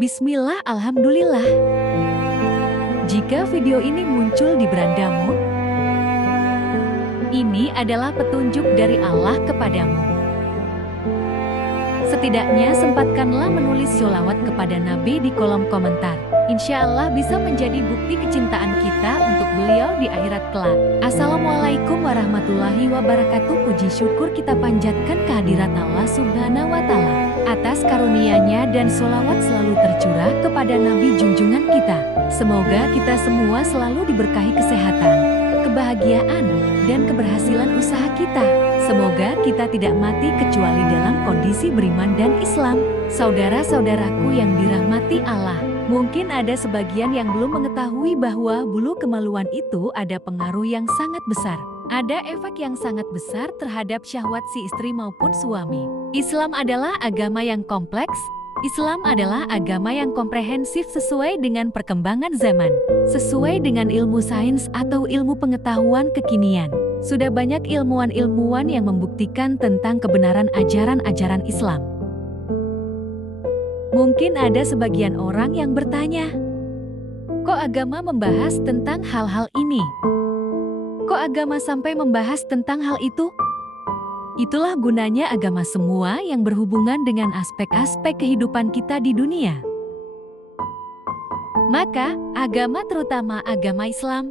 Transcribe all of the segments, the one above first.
Bismillah, alhamdulillah. Jika video ini muncul di berandamu, ini adalah petunjuk dari Allah kepadamu. Setidaknya sempatkanlah menulis sholawat kepada Nabi di kolom komentar. Insya Allah bisa menjadi bukti kecintaan kita untuk beliau di akhirat kelak. Assalamualaikum warahmatullahi wabarakatuh. Puji syukur kita panjatkan kehadirat Allah Subhanahu wa Ta'ala atas karunia-Nya dan sholawat selalu tercurah kepada Nabi junjungan kita. Semoga kita semua selalu diberkahi kesehatan, kebahagiaan, dan keberhasilan usaha kita. Semoga kita tidak mati kecuali dalam kondisi beriman dan Islam. Saudara-saudaraku yang dirahmati Allah, mungkin ada sebagian yang belum mengetahui bahwa bulu kemaluan itu ada pengaruh yang sangat besar. Ada efek yang sangat besar terhadap syahwat si istri maupun suami. Islam adalah agama yang kompleks. Islam adalah agama yang komprehensif sesuai dengan perkembangan zaman, sesuai dengan ilmu sains atau ilmu pengetahuan kekinian. Sudah banyak ilmuwan-ilmuwan yang membuktikan tentang kebenaran ajaran-ajaran Islam. Mungkin ada sebagian orang yang bertanya, kok agama membahas tentang hal-hal ini? Kok agama sampai membahas tentang hal itu? Itulah gunanya agama semua yang berhubungan dengan aspek-aspek kehidupan kita di dunia. Maka, agama terutama agama Islam,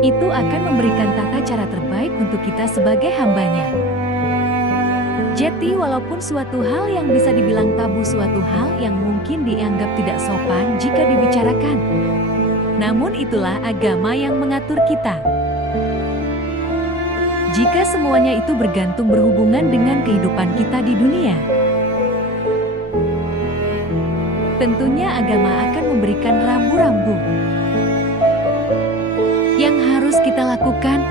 itu akan memberikan tata cara terbaik untuk kita sebagai hambanya. Jadi walaupun suatu hal yang bisa dibilang tabu, suatu hal yang mungkin dianggap tidak sopan jika dibicarakan, namun itulah agama yang mengatur kita. Jika semuanya itu bergantung berhubungan dengan kehidupan kita di dunia, tentunya agama akan memberikan rambu-rambu yang harus kita lakukan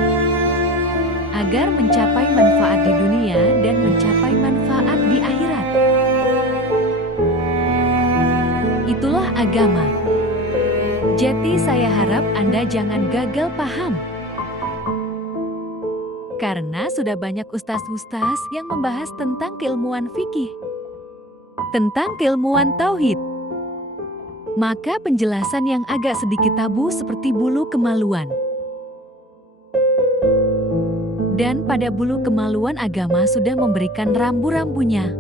agar mencapai manfaat di dunia dan mencapai manfaat di akhirat. Itulah agama. Jadi saya harap Anda jangan gagal paham. Karena sudah banyak ustaz-ustaz yang membahas tentang keilmuan fikih, tentang keilmuan tauhid. Maka penjelasan yang agak sedikit tabu seperti bulu kemaluan. Dan pada bulu kemaluan agama sudah memberikan rambu-rambunya.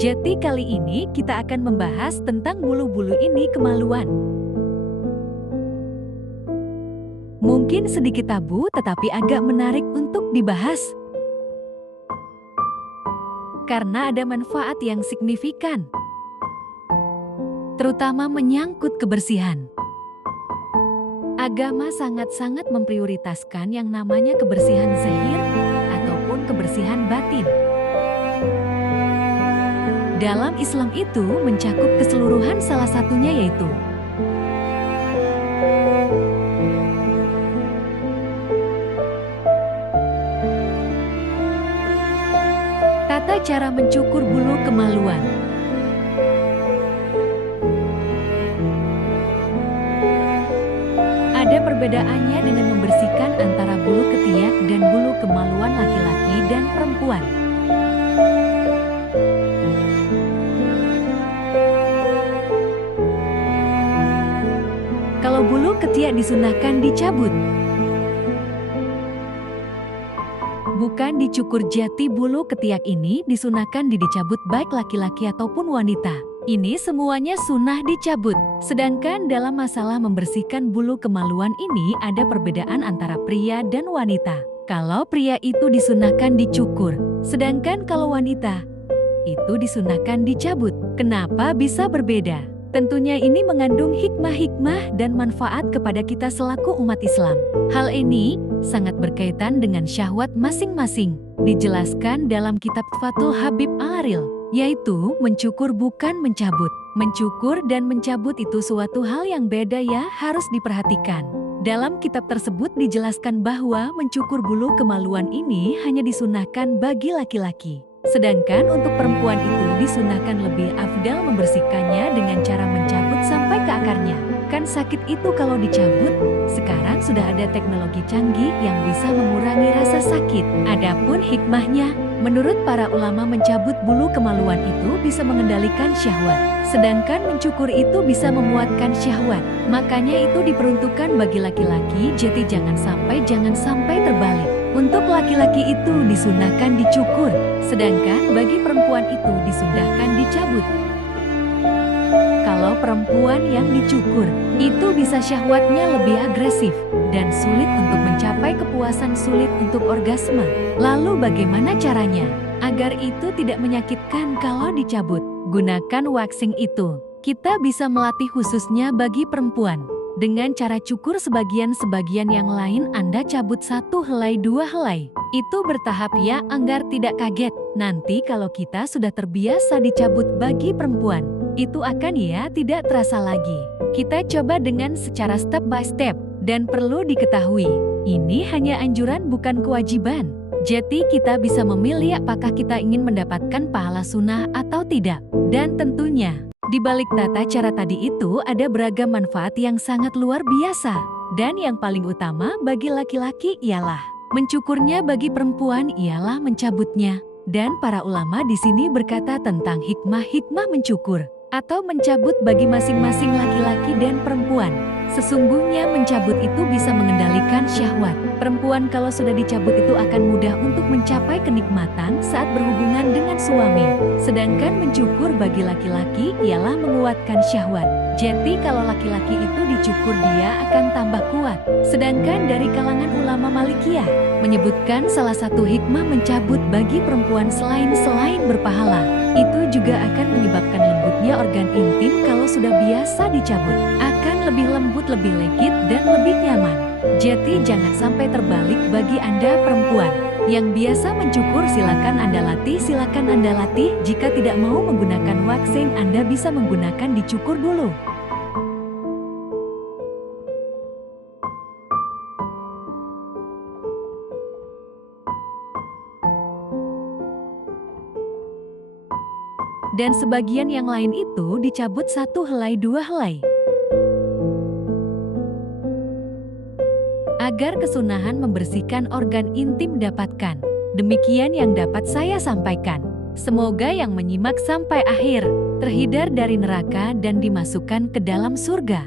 Jadi kali ini kita akan membahas tentang bulu-bulu ini kemaluan. Mungkin sedikit tabu tetapi agak menarik untuk dibahas. Karena ada manfaat yang signifikan. Terutama menyangkut kebersihan. Agama sangat-sangat memprioritaskan yang namanya kebersihan zahir ataupun kebersihan batin. Dalam Islam itu mencakup keseluruhan, salah satunya yaitu tata cara mencukur bulu kemaluan. Ada perbedaannya dengan membersihkan antara bulu ketiak dan bulu kemaluan laki-laki dan perempuan. Kalau bulu ketiak disunahkan dicabut, bukan dicukur. Jati bulu ketiak ini disunahkan dicabut baik laki-laki ataupun wanita. Ini semuanya sunnah dicabut. Sedangkan dalam masalah membersihkan bulu kemaluan ini ada perbedaan antara pria dan wanita. Kalau pria itu disunahkan dicukur, sedangkan kalau wanita itu disunahkan dicabut. Kenapa bisa berbeda? Tentunya ini mengandung hikmah-hikmah dan manfaat kepada kita selaku umat Islam. Hal ini sangat berkaitan dengan syahwat masing-masing. Dijelaskan dalam kitab Fathul Habib Al-Aril, yaitu mencukur bukan mencabut. Mencukur dan mencabut itu suatu hal yang beda ya, harus diperhatikan. Dalam kitab tersebut dijelaskan bahwa mencukur bulu kemaluan ini hanya disunahkan bagi laki-laki. Sedangkan untuk perempuan itu disunahkan lebih afdal membersihkannya dengan cara mencabut sampai ke akarnya. Kan sakit itu kalau dicabut. Sekarang sudah ada teknologi canggih yang bisa mengurangi rasa sakit. Adapun hikmahnya, Menurut para ulama, mencabut bulu kemaluan itu bisa mengendalikan syahwat, sedangkan mencukur itu bisa memuatkan syahwat. Makanya itu diperuntukkan bagi laki-laki, jadi jangan sampai terbalik. Untuk laki-laki itu disunahkan dicukur, sedangkan bagi perempuan itu disunahkan dicabut. Kalau perempuan yang dicukur, itu bisa syahwatnya lebih agresif dan sulit untuk mencapai kepuasan, sulit untuk orgasme. Lalu bagaimana caranya? Agar itu tidak menyakitkan kalau dicabut, gunakan waxing itu. Kita bisa melatih khususnya bagi perempuan. Dengan cara cukur sebagian yang lain Anda cabut 1 helai 2 helai. Itu bertahap ya, agar tidak kaget. Nanti kalau kita sudah terbiasa dicabut bagi perempuan, itu akan tidak terasa lagi. Kita coba dengan secara step by step. Dan perlu diketahui, ini hanya anjuran bukan kewajiban. Jadi kita bisa memilih apakah kita ingin mendapatkan pahala sunnah atau tidak. Dan tentunya, di balik tata cara tadi itu ada beragam manfaat yang sangat luar biasa. Dan yang paling utama bagi laki-laki ialah mencukurnya, bagi perempuan ialah mencabutnya. Dan para ulama di sini berkata tentang hikmah mencukur atau mencabut bagi masing-masing laki-laki dan perempuan. Sesungguhnya mencabut itu bisa mengendalikan syahwat. Perempuan kalau sudah dicabut itu akan mudah untuk mencapai kenikmatan saat berhubungan dengan suami. Sedangkan mencukur bagi laki-laki ialah menguatkan syahwat. Jadi kalau laki-laki itu dicukur dia akan tambah kuat. Sedangkan dari kalangan ulama Malikiyah menyebutkan salah satu hikmah mencabut bagi perempuan selain berpahala, itu juga akan menyebabkan lembutnya organ intim kalau sudah biasa dicabut. Akan lebih lembut, lebih legit, dan lebih nyaman. Jadi jangan sampai terbalik bagi Anda perempuan yang biasa mencukur, silakan Anda latih. Jika tidak mau menggunakan waxing, Anda bisa menggunakan dicukur dulu. Dan sebagian yang lain itu dicabut 1 helai 2 helai. Agar kesunahan membersihkan organ intim dapatkan. Demikian yang dapat saya sampaikan. Semoga yang menyimak sampai akhir terhindar dari neraka dan dimasukkan ke dalam surga.